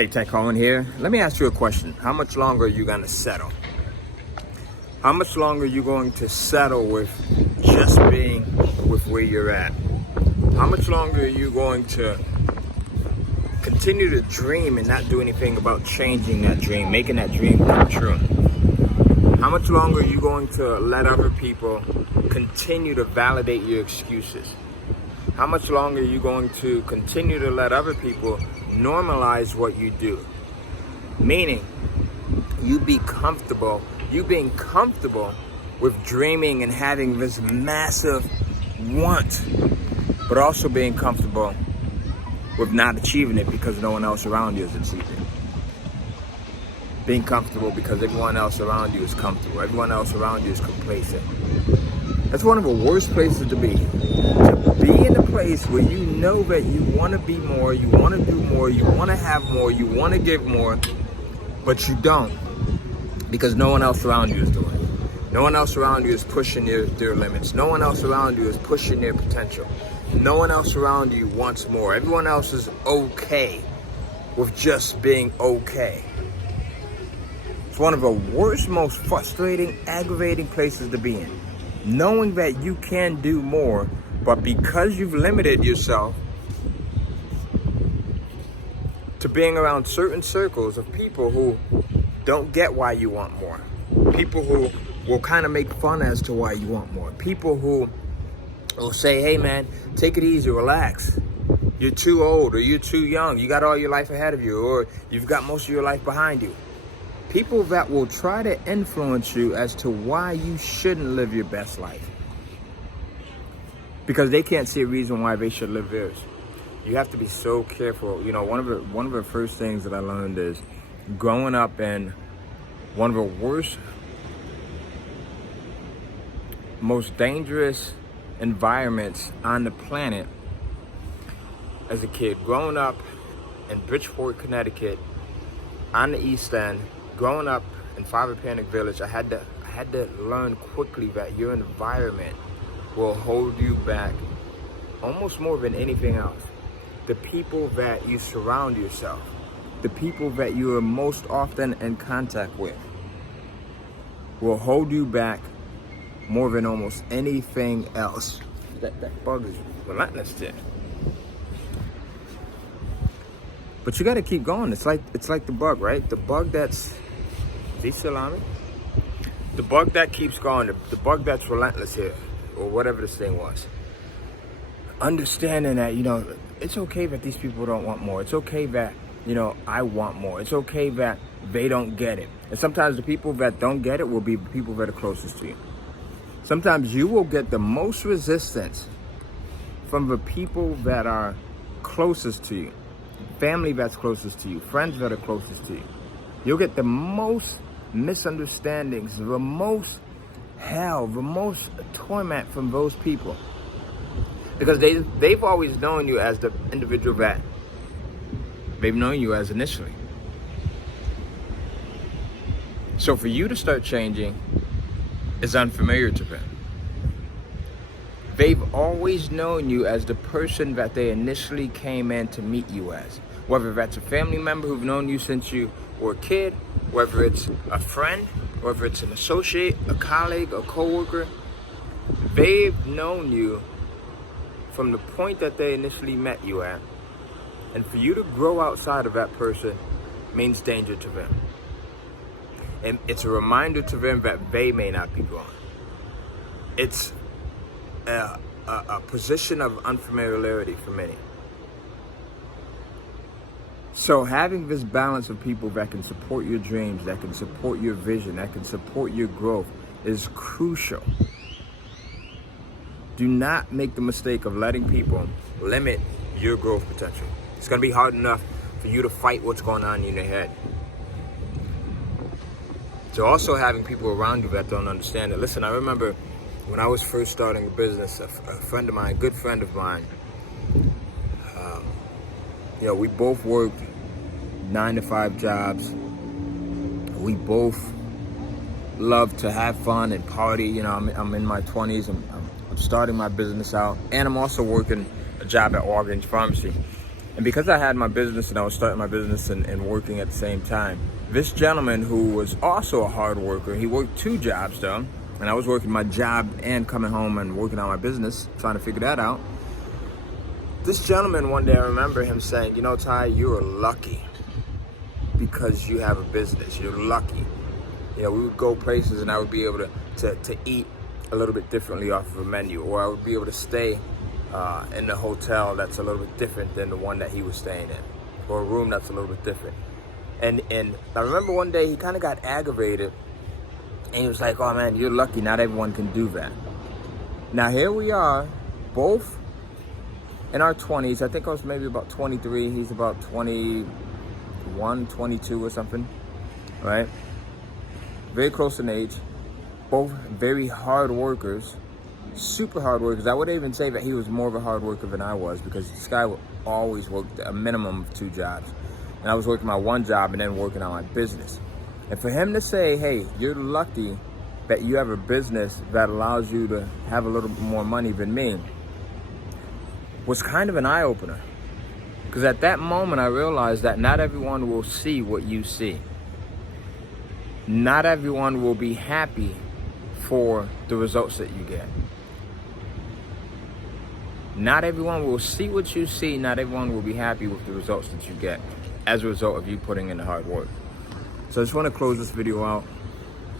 Hey, Tech Owen here. Let me ask you a question. How much longer are you going to settle? How much longer are you going to settle with just being with where you're at? How much longer are you going to continue to dream and not do anything about changing that dream, making that dream come true? How much longer are you going to let other people continue to validate your excuses? How much longer are you going to continue to let other people normalize what you do? Meaning, you being comfortable with dreaming and having this massive want, but also being comfortable with not achieving it because no one else around you is achieving it. Being comfortable because everyone else around you is comfortable. Everyone else around you is complacent. That's one of the worst places to be. To be in a place where you know that you want to be more, you want to do more, you want to have more, you want to give more, but you don't because no one else around you is doing it. No one else around you is pushing their limits. No one else around you is pushing their potential. No one else around you wants more. Everyone else is okay with just being okay. It's one of the worst, most frustrating, aggravating places to be in. Knowing that you can do more, but because you've limited yourself to being around certain circles of people who don't get why you want more. People who will kind of make fun as to why you want more. People who will say, hey man, take it easy, relax. You're too old, or you're too young. You got all your life ahead of you, or you've got most of your life behind you. People that will try to influence you as to why you shouldn't live your best life. Because they can't see a reason why they should live theirs. You have to be so careful. You know, one of the first things that I learned is growing up in one of the worst, most dangerous environments on the planet as a kid. Growing up in Bridgeport, Connecticut, on the East End, growing up in Father Panic Village, I had to learn quickly that your environment will hold you back almost more than anything else. The people that you surround yourself, the people that you are most often in contact with, will hold you back more than almost anything else. That bug is relentless there. But you gotta keep going. It's like the bug, right? The bug that's salami. The bug that keeps going, the bug that's relentless here, or whatever this thing was. Understanding that, you know, it's okay that these people don't want more. It's okay that, you know, I want more. It's okay that they don't get it. And sometimes the people that don't get it will be the people that are closest to you. Sometimes you will get the most resistance from the people that are closest to you. Family that's closest to you. Friends that are closest to you. You'll get the most misunderstandings, the most hell, the most torment from those people. Because they've always known you as the individual that they've known you as initially. So for you to start changing is unfamiliar to them. They've always known you as the person that they initially came in to meet you as. Whether that's a family member who've known you since you were a kid, whether it's a friend, whether it's an associate, a colleague, a coworker, they've known you from the point that they initially met you at. And for you to grow outside of that person means danger to them. And it's a reminder to them that they may not be growing. It's a position of unfamiliarity for many. So having this balance of people that can support your dreams, that can support your vision, that can support your growth is crucial. Do not make the mistake of letting people limit your growth potential. It's going to be hard enough for you to fight what's going on in your head. So also having people around you that don't understand it. Listen, I remember when I was first starting a business, a friend of mine, a good friend of mine, you know, we both worked 9-to-5 jobs. We both love to have fun and party. You know, I'm in my 20s. I'm starting my business out, and I'm also working a job at Walgreens Pharmacy. And because I had my business and I was starting my business and working at the same time, this gentleman who was also a hard worker, he worked 2 jobs though, and I was working my job and coming home and working on my business, trying to figure that out. This gentleman, one day I remember him saying, you know, Ty, you are lucky because you have a business. You're lucky. You know, we would go places and I would be able to eat a little bit differently off of a menu, or I would be able to stay in the hotel that's a little bit different than the one that he was staying in, or a room that's a little bit different. And I remember one day he kind of got aggravated, and he was like, oh man, you're lucky, not everyone can do that. Now here we are, both in our 20s. I think I was maybe about 23, he's about 21, 22 or something, right? Very close in age, both very hard workers, super hard workers. I would even say that he was more of a hard worker than I was, because this guy would always work a minimum of 2 jobs. And I was working my 1 job and then working on my business. And for him to say, hey, you're lucky that you have a business that allows you to have a little bit more money than me, was kind of an eye-opener. Because at that moment I realized that not everyone will see what you see. Not everyone will be happy for the results that you get. Not everyone will see what you see. Not everyone will be happy with the results that you get as a result of you putting in the hard work. So I just want to close this video out.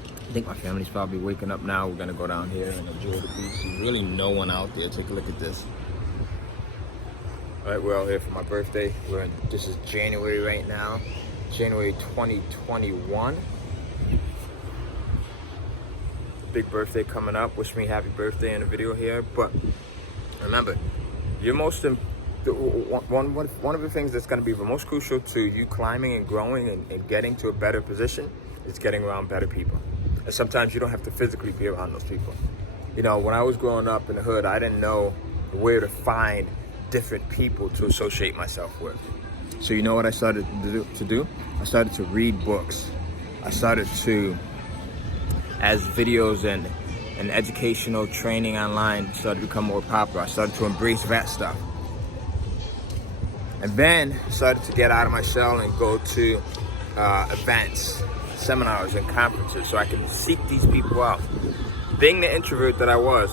I think my family's probably waking up now. We're going to go down here and enjoy the beach. There's really no one out there. Take a look at this. All right, we're out here for my birthday. This is January right now. January 2021. Big birthday coming up. Wish me happy birthday in the video here. But remember, your most one of the things that's going to be the most crucial to you climbing and growing and getting to a better position is getting around better people. And sometimes you don't have to physically be around those people. You know, when I was growing up in the hood, I didn't know where to find different people to associate myself with. So you know what I started to do? I started to read books. I started to, as videos and educational training online started to become more popular, I started to embrace that stuff. And then started to get out of my shell and go to events, seminars, and conferences so I can seek these people out. Being the introvert that I was,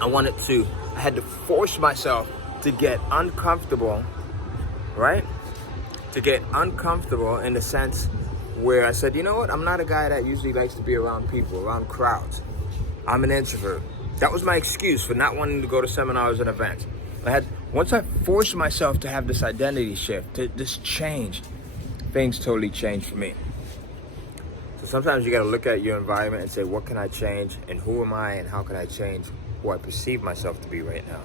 I had to force myself to get uncomfortable, right? To get uncomfortable in the sense where I said, you know what? I'm not a guy that usually likes to be around people, around crowds. I'm an introvert. That was my excuse for not wanting to go to seminars and events. Once I forced myself to have this identity shift, this change, things totally changed for me. So sometimes you got to look at your environment and say, what can I change? And who am I? And how can I change who I perceive myself to be right now?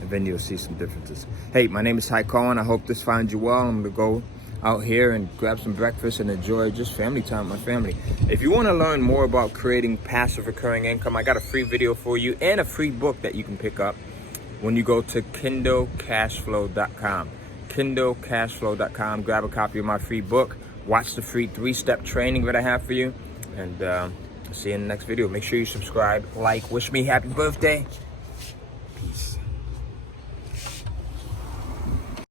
And then you'll see some differences. Hey, my name is Ty Cohen. I hope this finds you well. I'm going to go out here and grab some breakfast and enjoy just family time with my family. If you want to learn more about creating passive recurring income, I got a free video for you and a free book that you can pick up when you go to KindleCashflow.com. KindleCashflow.com. Grab a copy of my free book. Watch the free 3-step training that I have for you. And see you in the next video. Make sure you subscribe, like, wish me happy birthday.